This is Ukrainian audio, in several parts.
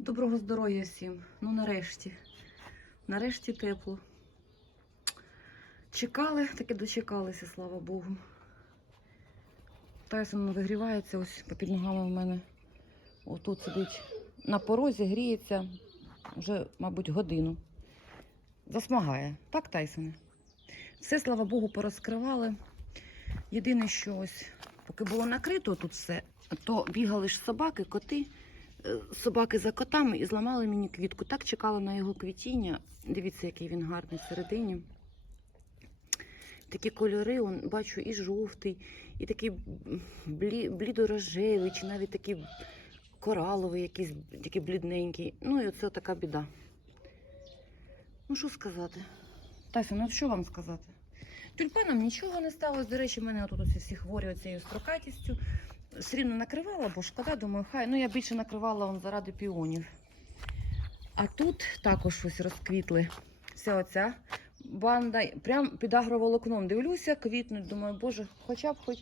Доброго здоров'я всім. Ну, нарешті. Нарешті тепло. Чекали, таки дочекалися, слава Богу. Тайсон вигрівається, ось попід ногами в мене. Отут сидить на порозі, гріється вже, мабуть, годину. Засмагає. Так, Тайсоне? Все, слава Богу, порозкривали. Єдине, що ось, поки було накрито тут все, то бігали ж собаки, коти, собаки за котами і зламали мені квітку. Так чекала на його квітіння. Дивіться, який він гарний всередині. Такі кольори, он, бачу, і жовтий, і такий блі, блідорожевий, чи навіть такий кораловий, якийсь такий блідненький. Ну і оце така біда. Ну, що сказати? Тася, ну що вам сказати? Тюльпанам нічого не сталося. До речі, в мене тут оці всі хворі оцією строкатістю. Все рівно накривала, бо шкода, думаю, хай. Ну я більше накривала он заради піонів. А тут також ось розквітли. Вся оця банда. Прям під агроволокном дивлюся, квітнуть. Думаю, боже, хоча б хоч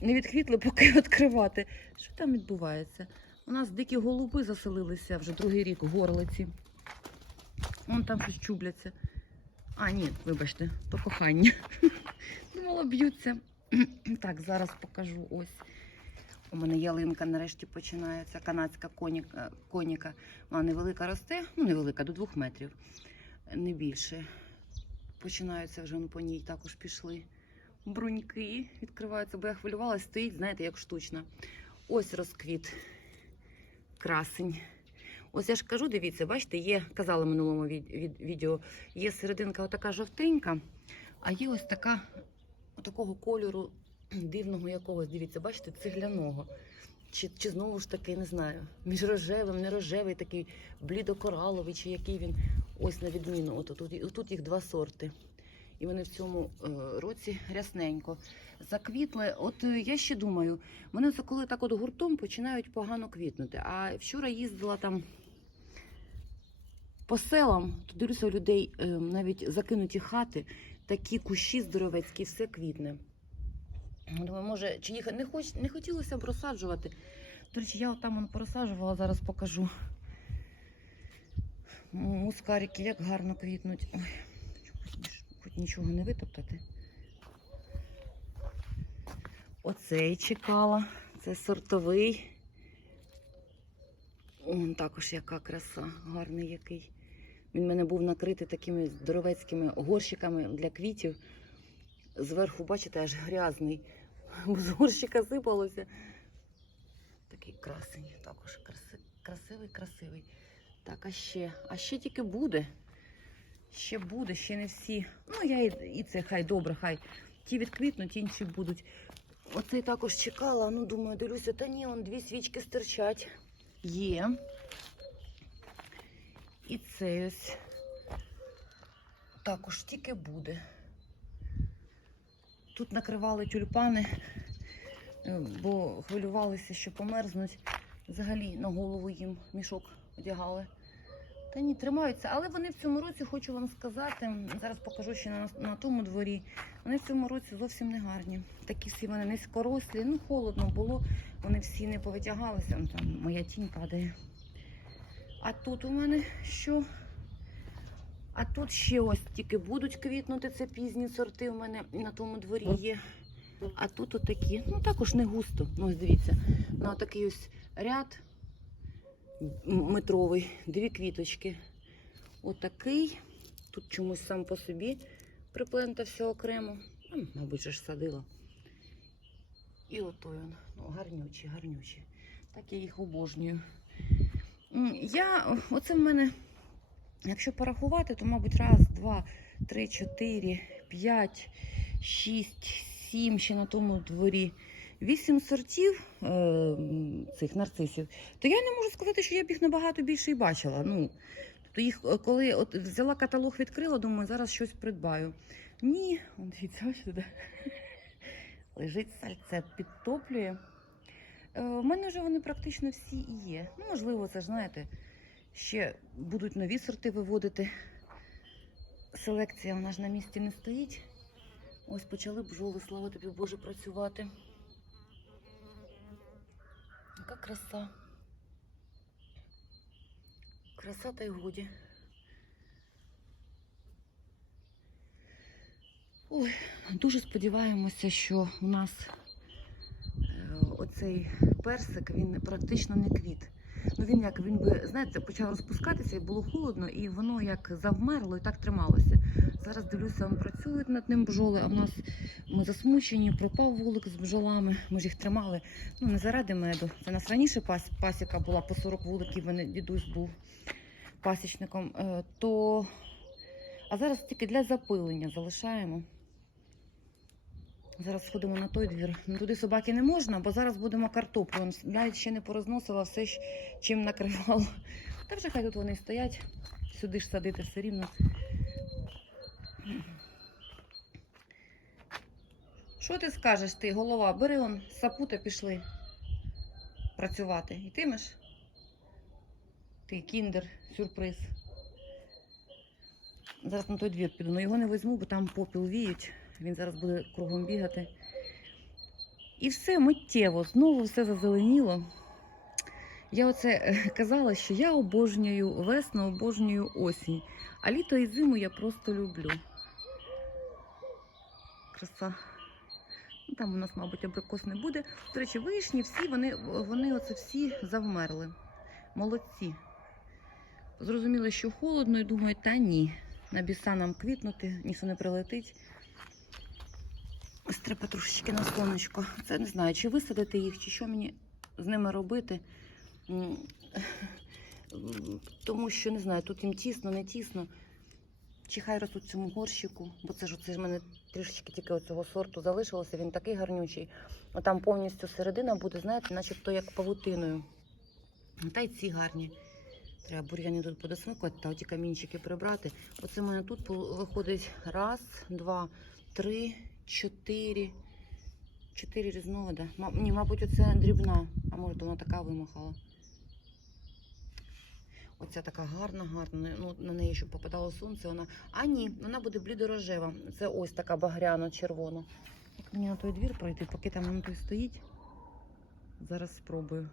не відквітли, поки відкривати. Що там відбувається? У нас дикі голуби заселилися вже другий рік в горлиці. Вон там щось чубляться. А, ні, вибачте, то кохання. Думала, б'ються. Так, зараз покажу ось. У мене ялинка нарешті починається. Канадська коніка. коніка. Вона невелика росте, ну невелика, до двох метрів, не більше. Починаються вже ну, по ній також пішли. Бруньки відкриваються, бо я хвилювалася, стоїть, знаєте, як штучна. Ось розквіт. Красень. Ось я ж кажу, дивіться, бачите, є, казала в минулому від, від, відео, є серединка отака жовтенька, а є ось така такого кольору дивного якогось, дивіться, бачите, цегляного. Чи, чи знову ж таки, не знаю, між рожевим, не рожевий, такий блідокораловий, чи який він ось на відміну. От, тут, тут їх два сорти. І вони в цьому е, році рясненько заквітли. От е, я ще думаю, вони коли так от гуртом починають погано квітнути. А вчора їздила там по селам, то дивлюся у людей е, навіть закинуті хати, такі кущі здоровецькі, все квітне. Думаю, може, чи їх не, хоч, не хотілося б розсаджувати. До речі, я там он порозсаджувала, зараз покажу. Мускарики, як гарно квітнуть. Ой, хоч нічого не витоптати. Оцей чекала. Це сортовий. Он також яка краса, гарний який. Він мене був накритий такими здоровецькими горщиками для квітів. Зверху, бачите, аж грязний. Бо з горщика сипалося. Такий красень, також красивий, красивий. Так, а ще, а ще тільки буде. Ще буде, ще не всі. Ну, я і, і це хай добре, хай. Ті відквітнуть, інші будуть. Оцей також чекала. Ну, думаю, дивлюся, та ні, он дві свічки стирчать. Є. І цей ось також тільки буде. Тут накривали тюльпани, е, бо хвилювалися, що померзнуть. Взагалі на голову їм мішок одягали. Та ні, тримаються. Але вони в цьому році, хочу вам сказати, зараз покажу ще на, на тому дворі. Вони в цьому році зовсім не гарні. Такі всі вони низькорослі, ну холодно було, вони всі не повитягалися. Ну, Там моя тінь падає. А тут у мене що? А тут ще ось тільки будуть квітнути. Це пізні сорти у мене на тому дворі є. А тут отакі, ну також не густо. Ну, ось дивіться, на такий ось ряд метровий, дві квіточки. Отакий. Тут чомусь сам по собі приплентався окремо. Ну, мабуть, же ж садила. І отой он. Ну, гарнючі, гарнючі. Так я їх обожнюю. Я, оце в мене, якщо порахувати, то, мабуть, раз, два, три, чотири, п'ять, шість, сім ще на тому дворі. Вісім сортів е, цих нарцисів, то я не можу сказати, що я б їх набагато більше і бачила. Ну, тобто їх, е, коли от взяла каталог, відкрила, думаю, зараз щось придбаю. Ні, дивіться, бачите, де? лежить сальце, підтоплює. Е, У мене вже вони практично всі і є. Ну, можливо, це ж знаєте, ще будуть нові сорти виводити. Селекція вона ж на місці не стоїть. Ось почали бджоли, слава тобі Боже, працювати. Яка краса. Краса та й годі. Ой, дуже сподіваємося, що у нас е, оцей персик він практично не квіт. Ну він як він би, знаєте, почав розпускатися і було холодно, і воно як завмерло і так трималося. Зараз дивлюся, вони працюють над ним бджоли, а в нас ми засмучені, пропав вулик з бджолами. Ми ж їх тримали. Ну не заради меду. Це нас раніше пас, пасіка була по 40 вуликів, мене дідусь був пасічником. Е, То... А зараз тільки для запилення залишаємо. Зараз сходимо на той двір. Ну, туди собаки не можна, бо зараз будемо картоплю. Навіть ще не порозносила все, чим накривала. Та вже хай тут вони стоять. Сюди ж садити все рівно. Що ти скажеш, ти, голова? Бери он сапута пішли працювати. Йтимеш? Ти кіндер, сюрприз. Зараз на той двір піду. Ну його не візьму, бо там попіл віють. Він зараз буде кругом бігати. І все миттєво, знову все зазеленіло. Я оце е, казала, що я обожнюю весну, обожнюю осінь. А літо і зиму я просто люблю. Краса. Ну, Там у нас, мабуть, абрикос не буде. До речі, вишні всі, вони, вони оце всі завмерли. Молодці. Зрозуміли, що холодно, і думаю, та ні. На біса нам квітнути, ніхто не прилетить. Ось треба трошечки на сонечко. Це не знаю, чи висадити їх, чи що мені з ними робити. Тому що не знаю, тут їм тісно, не тісно. Чи хай ростуть цьому горщику, бо це ж оце ж мене трішечки тільки оцього сорту залишилося, він такий гарнючий. Там повністю середина буде, знаєте, начебто як павутиною. Та й ці гарні. Треба бур'яни тут подосмикувати та оті камінчики прибрати. Оце в мене тут виходить раз, два, три, чотири. Чотири різновида. Ні, мабуть, оце дрібна, а може, вона така вимахала. Оця така гарна, гарна. Ну, на неї, щоб попадало сонце, вона. А ні, вона буде блідорожева. Це ось така багряно-червона. Як мені на той двір пройти, поки там він той стоїть. Зараз спробую.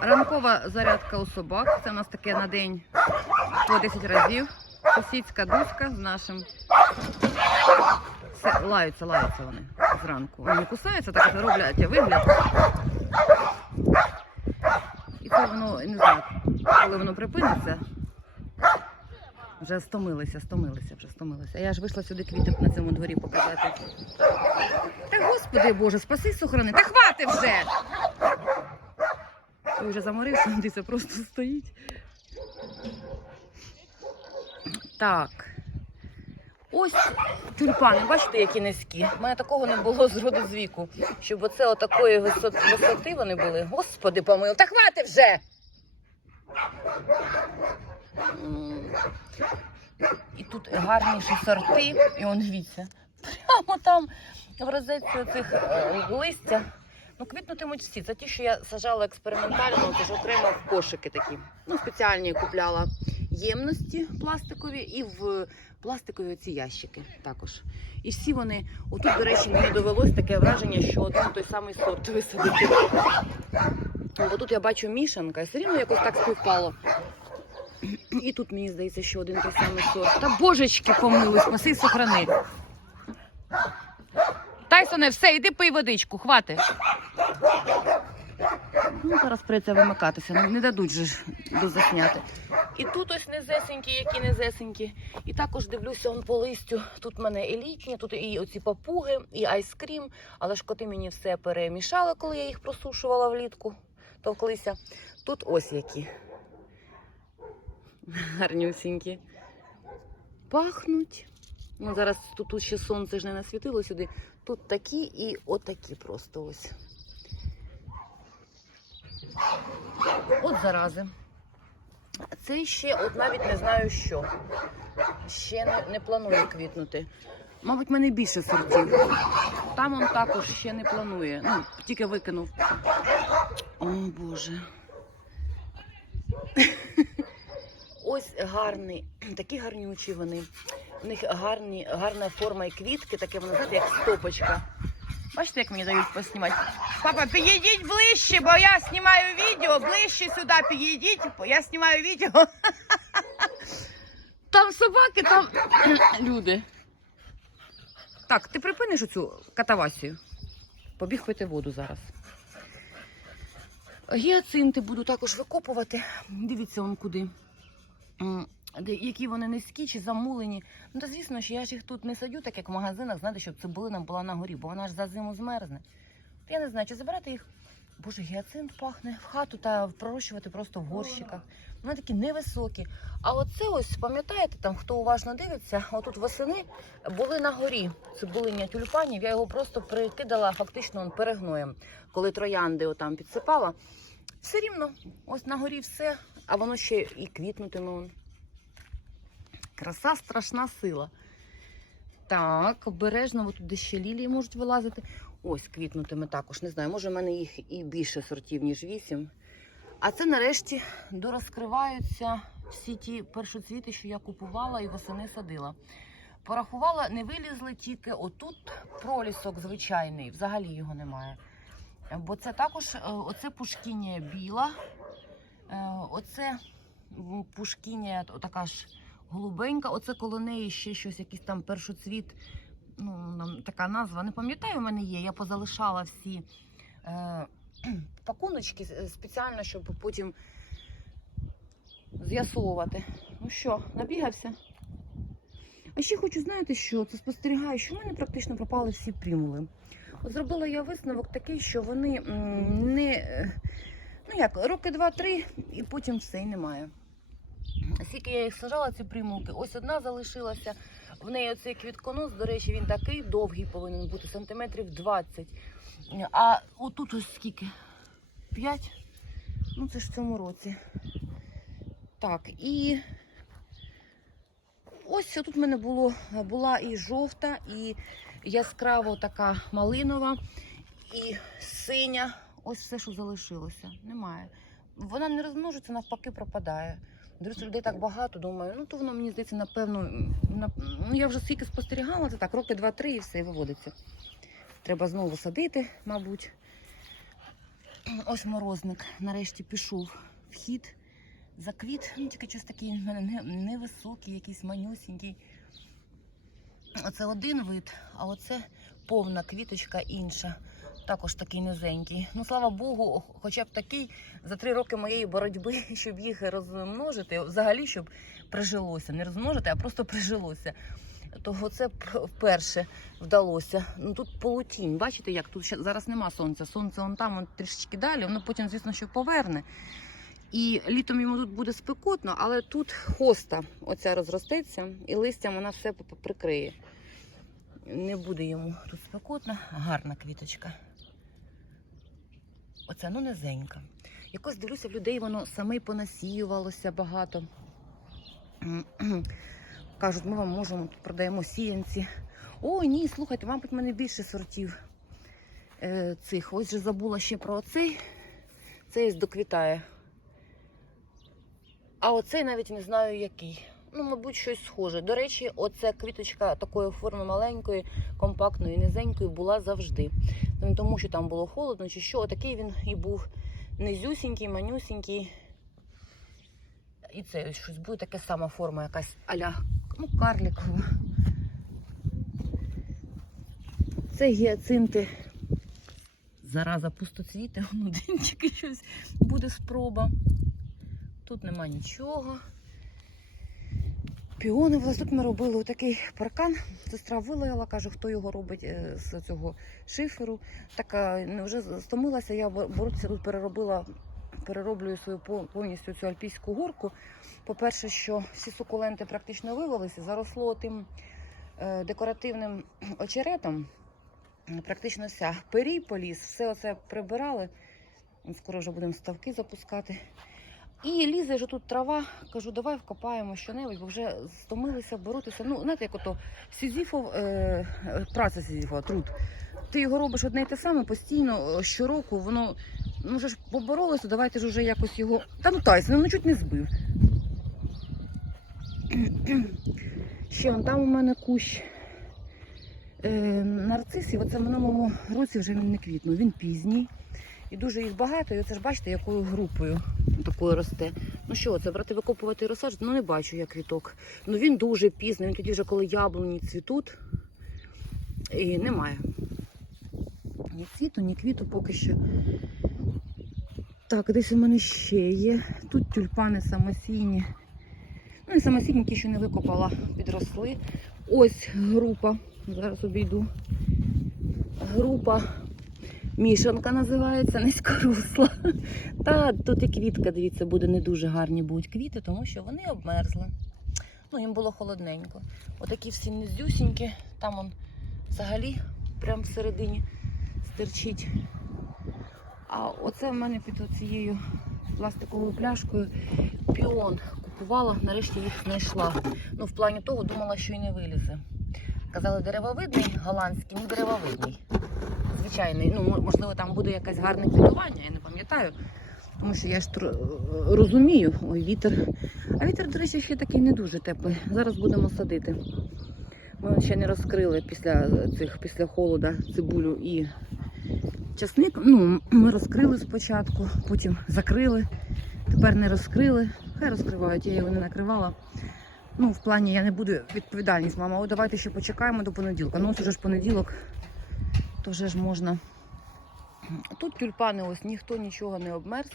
Ранкова зарядка у собак. Це у нас таке на день по 10 разів. Сусідська дуська з нашим. Це, лаються, лаються вони зранку. Вони кусаються, так роблять вигляд. І це воно, не знаю, коли воно припиниться. Вже стомилися, стомилися, вже стомилися. Я ж вийшла сюди квіти на цьому дворі показати. Та господи Боже, спаси сохрани. Та хвати вже! Той вже заморився, дивіться, просто стоїть. Так. Ось тюльпани, бачите, які низькі. У мене такого не було з роду з віку. Щоб оце отакої висоти, вони були. Господи помилуй, та хвати вже! І тут гарніші сорти, і он дивіться. Прямо там розетці цих е, листя. Ну, квітнутимуть всі. Це ті, що я сажала експериментально, це ж окремо в кошики такі. Ну, спеціальні купляла ємності пластикові і в пластикові ці ящики також. І всі вони, отут, до речі, мені довелось таке враження, що один той самий сорт висадити. Бо тут я бачу мішанка, і все рівно якось так співпало. І тут мені здається, що один той самий сорт. Та божечки помилуй, спаси сохрани. Тайсоне, все, іди пий водичку, хвати. Ну, зараз прийдеться вимикатися, не, не дадуть же дозасняти. І тут ось незесенькі, які незесенькі. І також дивлюся он по листю. Тут в мене і літні, тут і оці папуги, і айскрім. Але ж коти мені все перемішали, коли я їх просушувала влітку. Товклися. Тут ось які. Гарнюсінькі. Пахнуть. Ну, зараз тут ще сонце ж не насвітило сюди. Тут такі і отакі просто ось. От зарази. Це ще от навіть не знаю що. Ще не, не планую квітнути. Мабуть, в мене більше сортів. Там он також ще не планує. Ну, тільки викинув. О, Боже. Ось гарний, такі гарнючі вони. У них гарні, гарна форма і квітки, таке воно як стопочка. Бачите, як мені дають поснімати? Папа, підійдіть ближче, бо я знімаю відео. Ближче сюди підійдіть, бо я знімаю відео. Там собаки, там люди. Так, ти припиниш оцю катавасію? Побіг пити воду зараз. Гіацинти буду також викопувати. Дивіться, он куди. Які вони низькі чи замулені. Ну, та звісно ж, я ж їх тут не садю, так як в магазинах, знаєте, щоб цибулина була на горі, бо вона ж за зиму змерзне. Я не знаю, чи забирати їх. Боже, гіацинт пахне в хату та пророщувати просто в горщиках. Вони такі невисокі. А оце ось, пам'ятаєте, там хто уважно дивиться, отут восени були на горі цибулиня тюльпанів. Я його просто прикидала фактично перегноєм, коли троянди отам підсипала. Все рівно, ось на горі все, а воно ще і квітнутиме. Краса страшна сила. Так, обережно, от тут де ще лілії можуть вилазити. Ось квітнутиме також. Не знаю, може в мене їх і більше сортів, ніж вісім. А це нарешті дорозкриваються всі ті першоцвіти, що я купувала і восени садила. Порахувала, не вилізли тільки отут пролісок звичайний, взагалі його немає. Бо це також е, оце пушкінія біла, е, оце м, пушкінія така ж голубенька, оце коло неї ще щось, якийсь там першоцвіт. Ну, така назва, не пам'ятаю, у мене є. Я позалишала всі е, пакуночки е, спеціально, щоб потім з'ясовувати. Ну що, набігався? А ще хочу, знаєте що? Це спостерігаю, що в мене практично пропали всі примули. Зробила я висновок такий, що вони не. е, Ну як, роки два-три, і потім все і немає. Скільки я їх сажала, ці примулки, ось одна залишилася. В неї оцей квітконос, до речі, він такий довгий повинен бути, сантиметрів 20. А отут ось скільки? 5? Ну, це ж в цьому році. Так, і ось тут в мене було, була і жовта, і яскраво така малинова, і синя. Ось все, що залишилося. Немає. Вона не розмножиться, навпаки, пропадає. Дивлюся, людей так багато, думаю, ну то воно мені здається, напевно, на, ну я вже скільки спостерігала, це так, роки два-три і все і виводиться. Треба знову садити, мабуть. Ось морозник нарешті пішов в хід. Заквіт, ну тільки щось такий в мене не- невисокий, якийсь манюсінький. Оце один вид, а оце повна квіточка інша. Також такий низенький. Ну, слава Богу, хоча б такий за три роки моєї боротьби, щоб їх розмножити, взагалі, щоб прижилося. Не розмножити, а просто прижилося. Того це вперше вдалося. Ну тут полутінь. Бачите, як тут ще зараз нема сонця. Сонце вон там, вон трішечки далі, воно потім, звісно, що поверне. І літом йому тут буде спекотно, але тут хоста оця розростеться, і листям вона все прикриє. Не буде йому тут спекотно. Гарна квіточка. Оце ну низенька. Якось дивлюся, в людей воно саме понасіювалося багато. Кажуть, ми вам можемо продаємо сіянці. Ой, ні, слухайте, мабуть, в мене більше сортів е, цих. Ось же забула ще про оцей. Цей доквітає. А оцей навіть не знаю який. Ну, мабуть, щось схоже. До речі, оця квіточка такої форми маленької, компактної, низенької була завжди. Не тому, що там було холодно чи що, отакий він і був низюсінький, манюсінький. І це щось буде таке сама форма, якась аля, ну, карлікова. Це гіацинти. Зараза пустоцвіти, один тільки щось буде спроба. Тут нема нічого. Піони, власне, тут ми робили отакий паркан. Сестра вилаяла, каже, хто його робить е, з цього шиферу. Така вже стомилася. Я боротися тут переробила, перероблюю свою повністю цю альпійську горку. По-перше, що всі сукуленти практично вивелися, заросло тим е, декоративним очеретом. Практично вся перій поліз, все оце прибирали. Скоро вже будемо ставки запускати. І лізе ж тут трава. Кажу, давай вкопаємо що-небудь, бо вже стомилися боротися. Ну, знаєте, як ото Сізіфов, е, праця Сізіфова, труд. Ти його робиш одне й те саме постійно, е, щороку, воно ну вже ж поборолося, давайте ж уже якось його. Та ну Тайсон, ну чуть не збив. Ще он там у мене кущ е, нарцисів, оце в минулому році вже він не квітнув. Він пізній. І дуже їх багато. І оце ж бачите, якою групою такою росте. Ну що, це брати викопувати і розсаджувати? Ну не бачу я квіток. Ну він дуже пізний. Він тоді вже коли яблуні цвітуть. І немає. Ні цвіту, ні квіту поки що. Так, десь у мене ще є. Тут тюльпани самосійні. Ну і самосійні ті, що не викопала, підросли. Ось група. Зараз обійду. Група мішанка називається низькорусла. Та тут і квітка, дивіться, буде не дуже гарні будуть квіти, тому що вони обмерзли. Ну, їм було холодненько. Отакі всі низюсінькі, там он взагалі прямо всередині стерчить. А оце в мене під цією пластиковою пляшкою піон купувала, нарешті їх знайшла. Ну, в плані того думала, що й не вилізе. Казали, деревовидний голландський, ну деревовидний. Звичайний. Ну, можливо, там буде якесь гарне квітування, я не пам'ятаю. Тому що я ж розумію, ой, вітер. А вітер, до речі, ще такий не дуже теплий. Зараз будемо садити. Ми ще не розкрили після цих після холода цибулю і часник. Ну, ми розкрили спочатку, потім закрили. Тепер не розкрили. Хай розкривають, я його не накривала. Ну, в плані я не буду відповідальність, мама. О, давайте ще почекаємо до понеділка. Ну, ось уже ж понеділок, то вже ж можна. Тут тюльпани, ось ніхто нічого не обмерз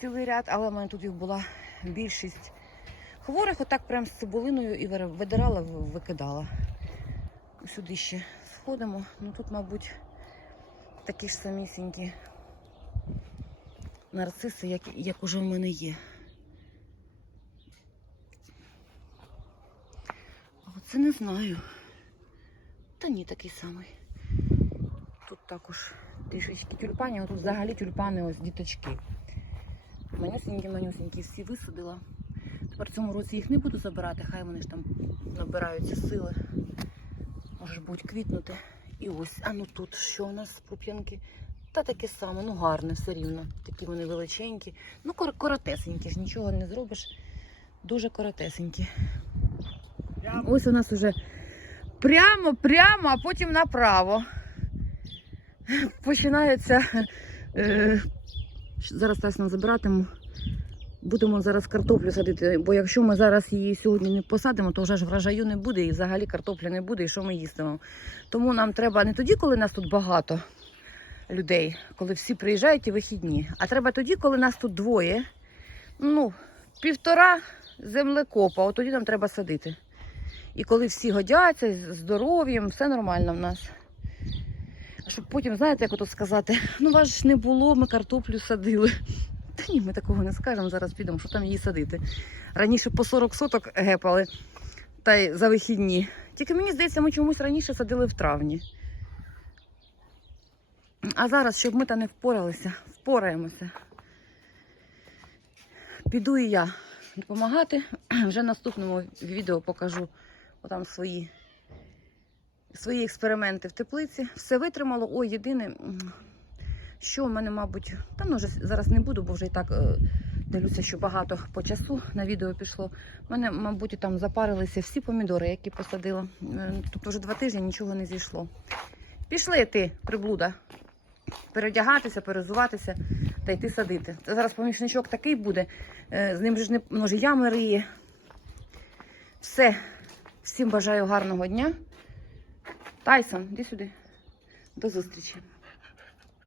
цілий ряд, але в мене тут їх була більшість хворих, отак прям з цибулиною і видирала, викидала. Сюди ще сходимо. Ну тут, мабуть, такі ж самісінькі нарциси, як, як уже в мене є. А оце не знаю. Та ні, такий самий. Також трішечки тюльпанів, а тут взагалі тюльпани ось діточки. Манюсенькі, манюсенькі, всі висадила. Тепер цьому році їх не буду забирати, хай вони ж там набираються сили. Може ж будуть квітнути. І ось, а ну тут що у нас пуп'янки? Та таке саме, ну гарне все рівно. Такі вони величенькі. Ну, коротесенькі ж, нічого не зробиш. Дуже коротесенькі. Ось у нас уже прямо, прямо, а потім направо. Починається. Е, зараз Тайсон забиратиму. Будемо зараз картоплю садити, бо якщо ми зараз її сьогодні не посадимо, то вже ж врожаю не буде і взагалі картоплі не буде, і що ми їстимо. Тому нам треба не тоді, коли нас тут багато людей, коли всі приїжджають і вихідні, а треба тоді, коли нас тут двоє. Ну, півтора землекопа, от тоді нам треба садити. І коли всі годяться з здоров'ям, все нормально в нас. Щоб потім, знаєте, як ото сказати, ну вас ж не було, ми картоплю садили. Та ні, ми такого не скажемо, зараз підемо, що там її садити. Раніше по 40 соток гепали, та й за вихідні. Тільки мені здається, ми чомусь раніше садили в травні. А зараз, щоб ми та не впоралися, впораємося. Піду і я допомагати. Вже в наступному відео покажу отам свої, свої експерименти в теплиці. Все витримало. Ой, єдине, що в мене, мабуть, там ну, вже зараз не буду, бо вже і так е, дивлюся, що багато по часу на відео пішло. У мене, мабуть, там запарилися всі помідори, які посадила. Е, Тобто вже два тижні нічого не зійшло. Пішли ти, приблуда. Передягатися, перезуватися та йти садити. Це зараз помічничок такий буде. е, З ним же ж не може ями риє. Все. Всім бажаю гарного дня. Тайсон, іди сюди. До зустрічі.